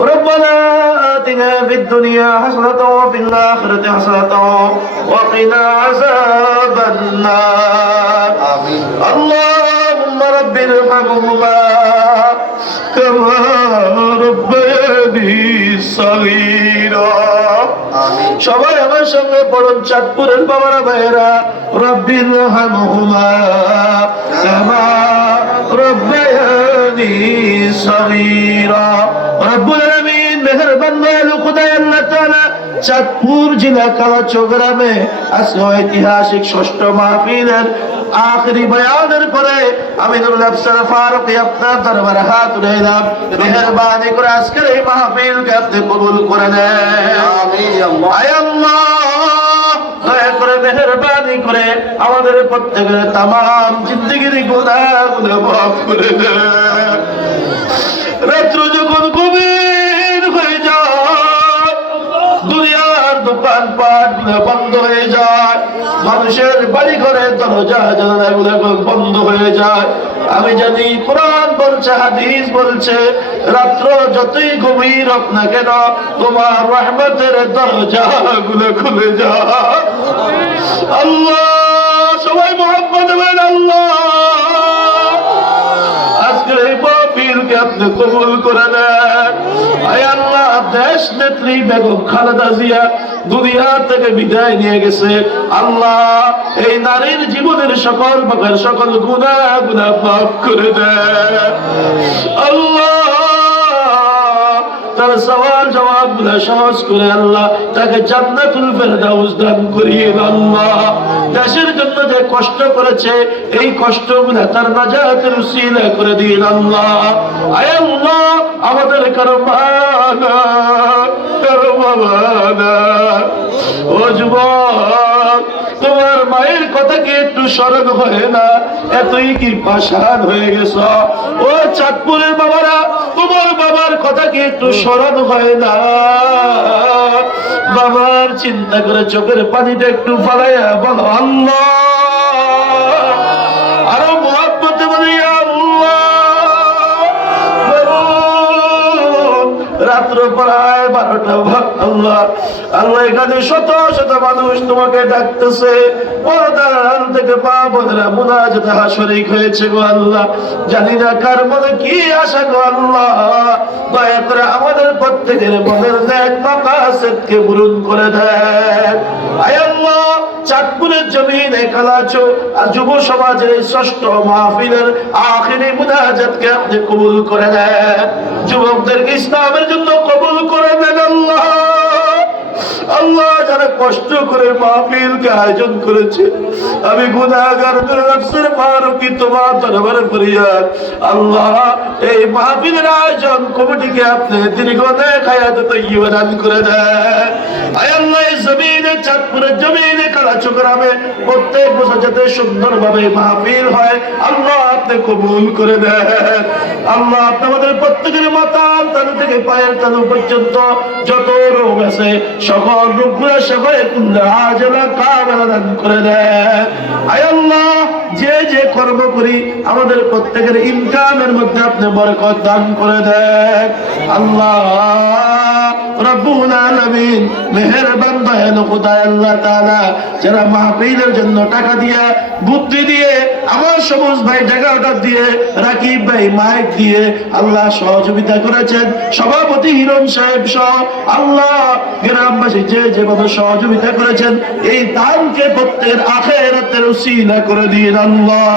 ربنا آتنا في الدنيا حسنة وفي الآخرة حسنة وقنا عذاب النار آمين. اللهم رب ارحمهما كما ربياني صغيرا آمين. সবাই আমার সঙ্গে পড়ুন, চাঁদপুরের বাবারা ভাইয়েরা, রব্বির হামহুমা কামা রব্বায়ানি সগীরা। রব্বুল আলামিন মেহেরবান দয়ালু খোদা আল্লাহ তাআলা চাঁদপুর জেলা কালাচো গ্রামে আজকে ঐতিহাসিক ষষ্ঠ মাহফিলের আখেরি বয়ানের পরে আমি নুরুল আফসার ফারুকী আপনার দরবারে হাত উঠাইলাম। মেহেরবানি করে আজকের এই মাহফিলকে আপনি কবুল করে নেন। আমিন ইয়া আল্লাহ। আয় আল্লাহ, দয়া করে মেহেরবানি করে আমাদের প্রত্যেকের তামাম জিন্দেগির গুনাহগুলো মাফ করে দেন। রাত্র যখন গভীর হয়ে যায়, দুনিয়ার দোকানপাট বন্ধ হয়ে যায়, মানুষের বাড়ি ঘরে দরজা জানালাগুলো বন্ধ হয়ে যায়, আমি জানি কোরআন বলছে, হাদিস বলছে, রাত্র যতই গভীর হোক না কেন তোমার রহমতের দরজাগুলো খুলে যায়। আল্লাহ, সবাই মোহাম্মদ বলেন আল্লাহ। আজকে এই মাহফিলকে আপনি কবুল করে নেন। আয় আল্লাহ, দেশ নেত্রী বেগম খালেদা জিয়া দুনিয়া থেকে বিদায় নিয়ে গেছে। আল্লাহ, এই নারীর জীবনের সকল পাপের সকল গুনাহ মাফ করে দেন। আল্লাহ, তার সওয়াল জবাব গুলো সহজ করে আল্লাহ তাকে জান্নাতুল ফেরদাউস দান করিয়ে। আল্লাহ, দেশের জন্য যে কষ্ট করেছে এই কষ্টগুলো তার নাজাতের উসিলা করে দিন। আল্লাহ, আয় আল্লাহ, আমাদের কারো মা না, কারো বাবা না, ও যুবক, তোমার মায়ের কথা কি একটু স্মরণ হয় না? এতই কি পাষাণ হয়ে গেছ? ও চাঁদপুরের বাবারা, তোমার বাবার কথা কি একটু স্মরণ হয় না? বাবার চিন্তা করে চোখের পানিটা একটু ফালাইয়া বলো আল্লাহ। আরো মহব্বতে বলি আল্লাহ। রাত্র প্রায় 12টা। আল্লাহ, আল্লাহ, এখানে শত শত মানুষ তোমাকে ডাকতেছে, পর্দার আড়াল থেকে পা বোনেরা মুনাজাতে শরীক হয়েছে গো আল্লাহ। জানি না কার মনে কি আশা গো আল্লাহ, দয়া করে আমাদের প্রত্যেকের মনের নেক মাকাসিদকে পূরণ করে দেন। আয় আল্লাহ, চাঁদপুরের জমিনে কালাচো আর যুব সমাজের এই ষষ্ঠ মাহফিলের আখিরি মুনাজাতকে আপনি কবুল করে নেন। যুবকদেরকে ইসলামের জন্য কবুল করে নেন। আল্লাহ, আল্লাহ, যারা কষ্ট করে মাহফিলকে আয়োজন করেছে, আমি গুনাহগার নফসের ফারুকী তোমার দরবারে ফরিয়াদ। আল্লাহ, এই মাহফিলের আয়োজন কমিটিকে আপনি দীর্ঘ নেক হায়াত তাইয়্যিবা দান করে দেন। আয় আল্লাহ, এই জমিনে চাঁদপুরের জমিনে কালাচো গ্রামে প্রত্যেক বছর যাতে সুন্দরভাবে মাহফিল হয়, আল্লাহ আপনি কবুল করে দেন। আল্লাহ, আপনি আমাদের প্রত্যেকের মাথার তালু থেকে পায়ের তালু পর্যন্ত যত রোগ আছে সকল রোগগুলো সেবায় কুল্লা আজলা কামেলা দান করে দেন। আয় আল্লাহ, যে যে কর্ম করি আমাদের প্রত্যেকের ইনকামের মধ্যে আপনি বরকত দান করে দেন। আল্লাহ রব্বুল আলামিন, মেহেরবান দয়ালু খোদা আল্লাহ তাআলা, যারা মাহফিলের জন্য টাকা দিয়ে, বুদ্ধি দিয়ে, আমার সবুজ ভাই টাকা অর্ডার দিয়ে, রাকিব ভাই মাইক দিয়ে আল্লাহ সহযোগিতা করেছেন, সভাপতি হিরণ সাহেব সহ আল্লাহ গ্রামবাসী যে যেভাবে সহযোগিতা করেছেন, এই দানকে প্রত্যেকের আখিরাতের উসিলা করে দিন আল্লাহ।